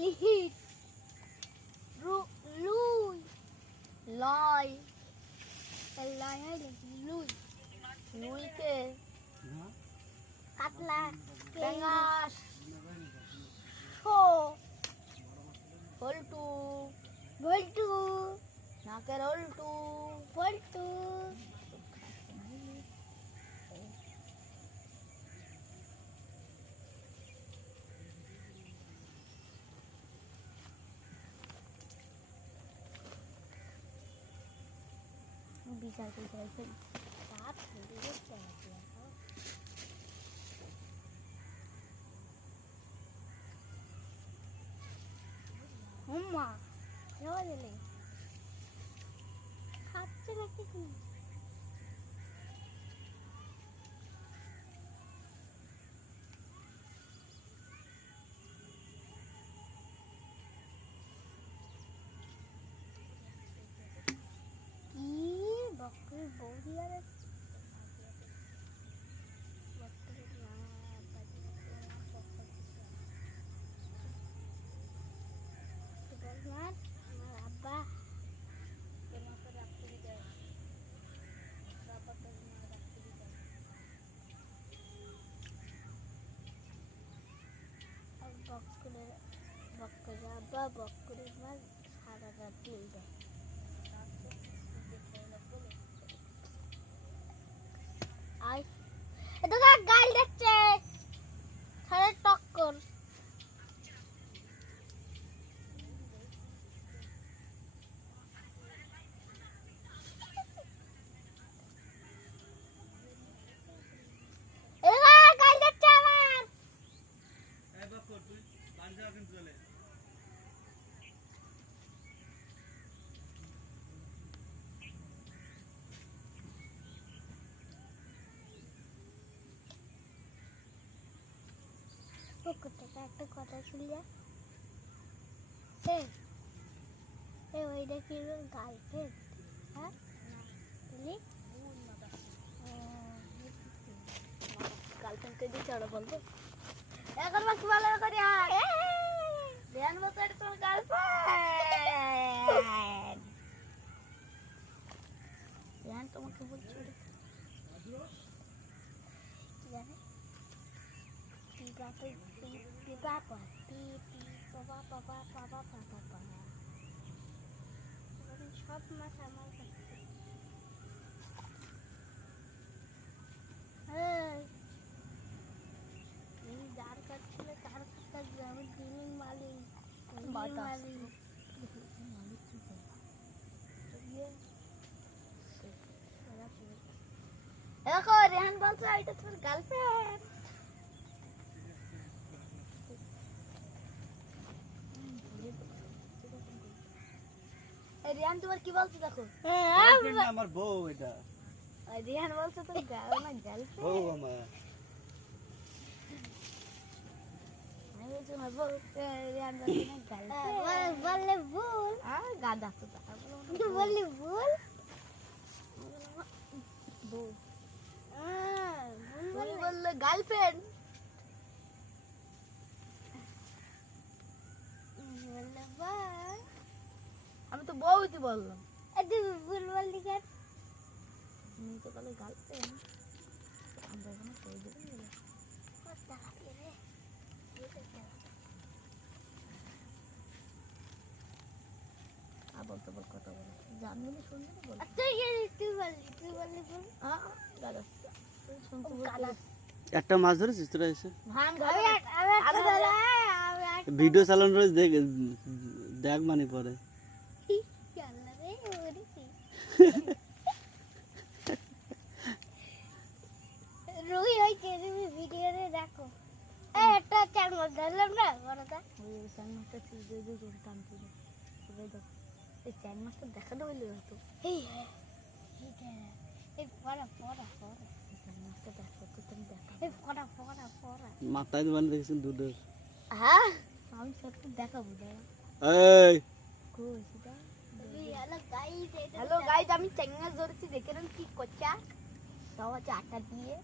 লিহিত Luis লয় লয় Luis লুইকে কাতলা পেঙ্গাস শো বল্টু বল্টু নাকের উল্টু বল্টু বিচার করে যাইছেন তাপ ধরে গেছে হুম্মা যাওয়া দিলে খাচ্ছে নাকি কি বকরি বৌদি আর আব্বা বকরি আব্বা বকরি মার সারা রাত দিয়ে দেয় আই এটা তো গাল দেখছে সারা টক্কর একটা কথা শুনলে ওইটা কি গার্লফ্রেন্ড হ্যাঁ গার্লফ্রেন্ডকে দিচ্ছে ওরা বলবো এখন বাকি ভালো করে ধ্যান বছর তোর গার্লফ্রেন্ড ধ্যান তোমাকে বলছি জানে সব মাছ আমার যার কাটছিল তার কাছে আমি দিন মালিক দেখো রেহান বলছে এটা তোর গার্লফ্রেন্ড রিয়ান তোমার কি বলছো দেখো আমার বউ এটা রিয়ান বলছে তো আমার গার্লফ্রেন্ড বউ আমার আমি বলছি না বউ রিয়ান বলছে না গার্লফ্রেন্ড বললে ভুল গাদা তো তুই বললি ভুল বউ ভুল বললে গার্লফ্রেন্ড বললে ভাই আমি তো বউই বললাম ভুল বললি কেন তো বলে গার্লফ্রেন্ড আমরা এখানে কই দেবো বলতে বল কথা বল জানলে শুনবে না বল তুই বললি বল দাদা শুনতে বল একটা মাছ ধরেছিস তোরা এসে ভাঙ ভিডিও চালান রোজ দেখ দেখ মানে পরে রুই হইছে তুমি ভিডিওতে দেখো একটা চার মাস ধরলাম না বড়টা ওই চার মাসটা ছিল যে জোর টানতে সবাই দেখো এই চার মাসটা দেখা হইলে হতো এই এই পড়া চার মাসটা দেখো তো তুমি দেখো এই পড়া মাথায় মানে দেখছেন দুধের হ্যাঁ আমি সব দেখাবো দাঁড়া এই কই সেটা হ্যালো গাইস আমি চেঙ্গা ধরেছি দেখেন কি করছে তাও আছে আটা দিয়ে